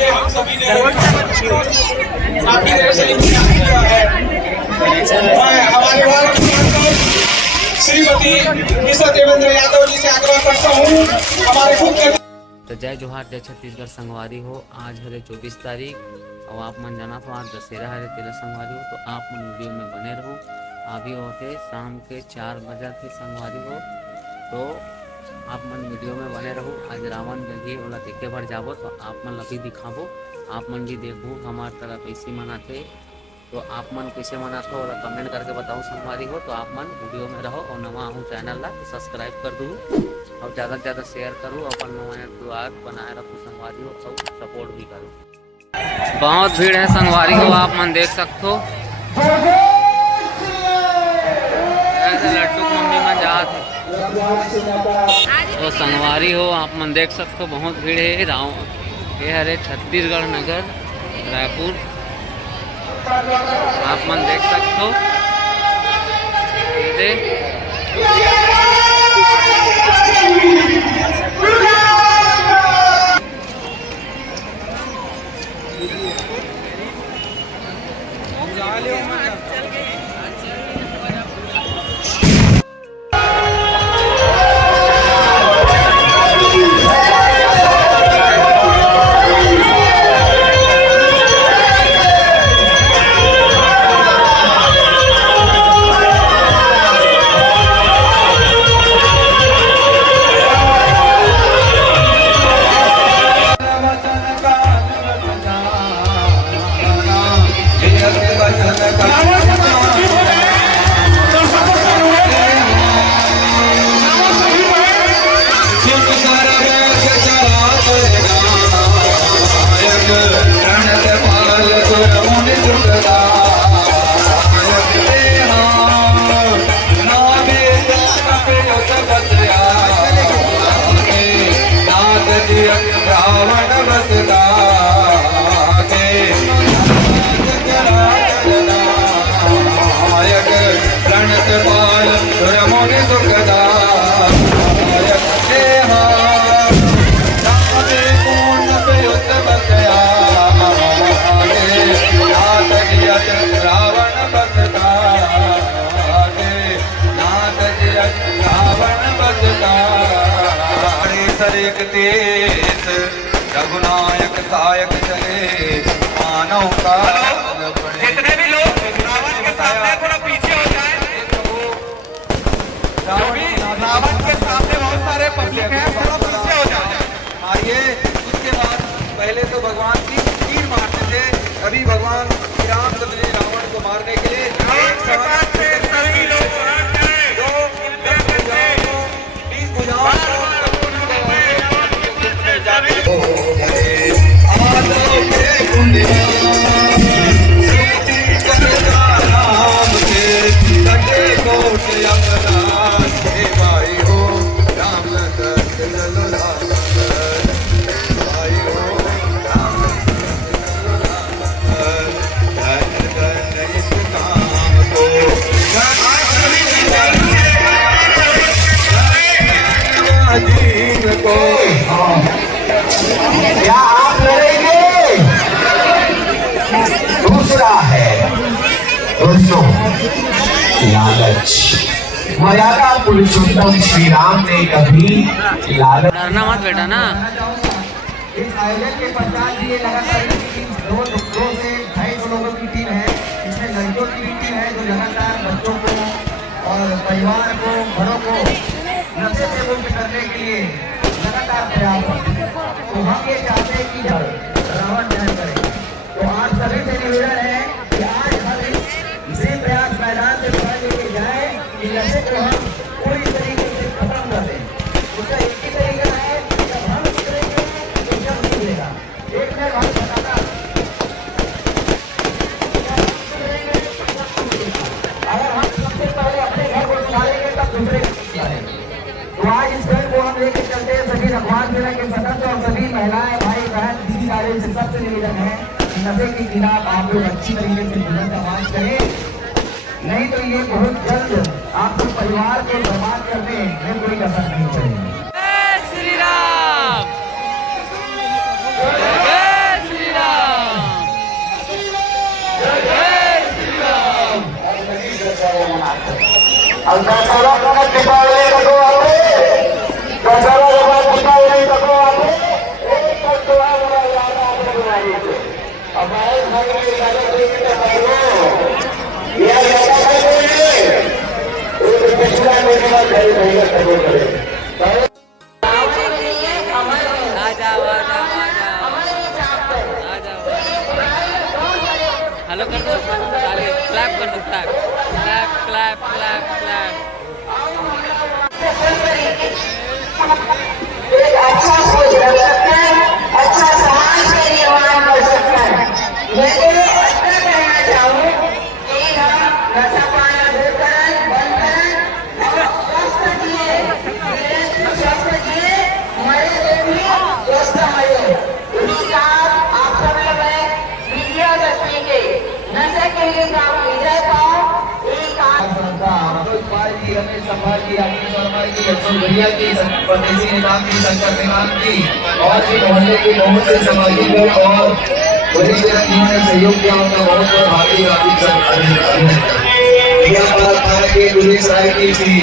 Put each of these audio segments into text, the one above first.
लिए हम सभी ने काफी देर से इंतजार किया है। मैं हमारे वार्ड श्रीमती मिश्रा देवेंद्र यादव जी से आग्रह करता हूँ हमारे मुख्य। तो जय जोहार जय छत्तीसगढ़ संगवारी हो। आज है 24 तारीख और आप मन जाना तो आज दशहरा है 13 संगवारी हो। तो आप मन वीडियो में बने रहो। अभी होते शाम के 4 बजे थे संगवारी हो। तो आप मन वीडियो में बने रहो। आज रावण जगी ओला देखे बर जाबो तो आप मन अभी दिखाबो। आप मन भी देखो हमार तरफ कैसे मनाते। तो आप मन कैसे मनाते हो कमेंट करके बताओ संगवारी हो। तो आप मन वीडियो में रहो और नवा हूँ चैनल ला तो सब्सक्राइब कर दो और ज़्यादा से ज़्यादा शेयर करो। अपन ब्लॉग बनाए रखो संगवारी हो और सपोर्ट भी करो। बहुत भीड़ है संगवारी हो। आप मन देख सकते हो लड्डू मम्मी मन जात है। तो संगवारी हो आप मन देख सकते हो बहुत भीड़ है। ये हरे छत्तीसगढ़ नगर रायपुर आप मन देख सकते हो। तेज रघुनायक सायक चले मानव का। जितने भी लोग रावण के सामने थोड़ा पीछे हो जाए। रावण के सामने बहुत सारे पब्लिक हैं थोड़ा पीछे हो जाए। आइए उसके बाद पहले तो भगवान की तीर मारते थे। अभी भगवान श्री रामचंद्र जी रावण को मारने के लिए सभी लोग क्या आप लड़ेंगे? दूसरा है दोस्तों लालच। मर्यादा पुरुषोत्तम श्री राम ने कभी लालच। डरना मत बेटा ना। इस आयोजन के पश्चात ये लगातार 2 से 2.5 लोगों की टीम है। इसमें लड़कियों की भी टीम है जो लगातार बच्चों को और परिवार को घरों को नशे से मुक्त करने के लिए लगातार प्रयास करते हैं। तो हम ये चाहते हैं कि रावण दहन करें। तो आज सभी से निवेदन है कि आज हम इसे प्रयास मैदान से बाहर लेके जाए कि नशे को हम पूरी तरीके से खत्म कर दें। उसका एक ही तरीका है जब हम करेंगे तो जब नहीं मिलेगा। एक मैं बात बताता अगर हम सबसे पहले अपने घर को सुधारेंगे तब दूसरे को सुधारेंगे। तो आज इस घर को हम लेकर चलते हैं। सभी रखवाल जिला के सदस्य और सभी महिलाएं भाई बहन दीदी दादी से सबसे निवेदन है कि नशे के खिलाफ आप लोग अच्छी तरीके से बुलंद आवाज करें। नहीं तो ये बहुत जल्द आपके परिवार को बर्बाद करने में कोई कसर नहीं छोड़ेगी। श्री राम। अब दशहरा का दीपावली तको आते दशहरा के बाद दीपावली तको आते एक कटुआ वाला याद आपने बनाई थे अब आए घर में ज्यादा देखे तो भाइयों यह ज्यादा भाई बोलिए एक पिछला महीने का खरीद रहेगा सबको करे हेलो कर दो, क्लैप कर दो, clap clap clap clap clap. एक अच्छा सोच रख सकते हैं, अच्छा समाज के निर्माण कर सकते हैं। मैं तो अच्छा कहना चाहूँ कि हम नशा पानी दूर करें, बंद करें और स्वस्थ जिए, स्वस्थ जिए, मरे हुए भी स्वस्थ मरे। इसी का आप सब लोग मीडिया व्यक्ति के नशे के लिए आप विजय पाओ। एक मनोज पाल जी, रमेश संभाल जी, आशीष शर्मा जी, लक्ष्मण भैया जी, परदेसी निजाम जी, शंकर निजाम जी और भी मोहल्ले के बहुत से समाजी लोग और वरिष्ठ जिन्होंने सहयोग किया उनका बहुत बहुत हार्दिक अभिनंदन। भारत थाना के पुलिस राय की श्री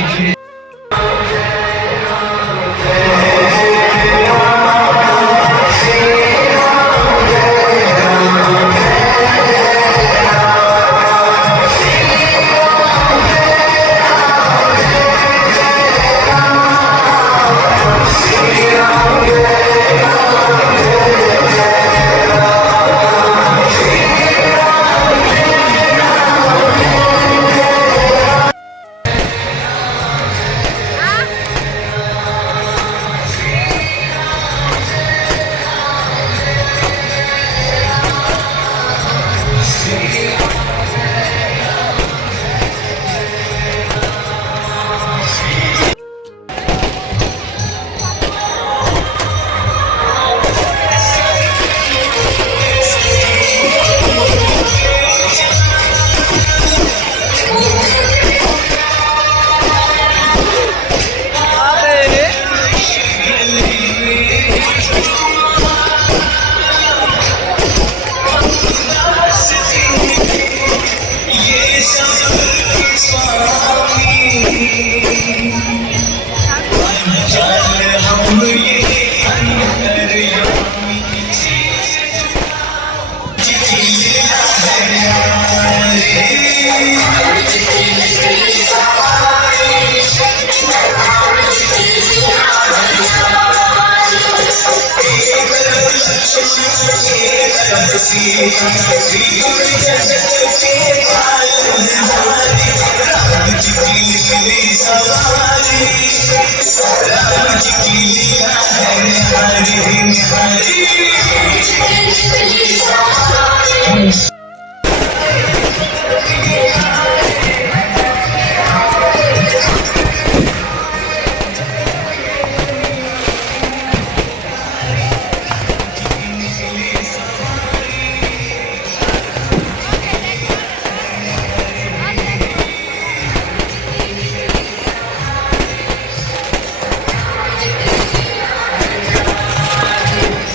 राम जी की लीला है हरि हरि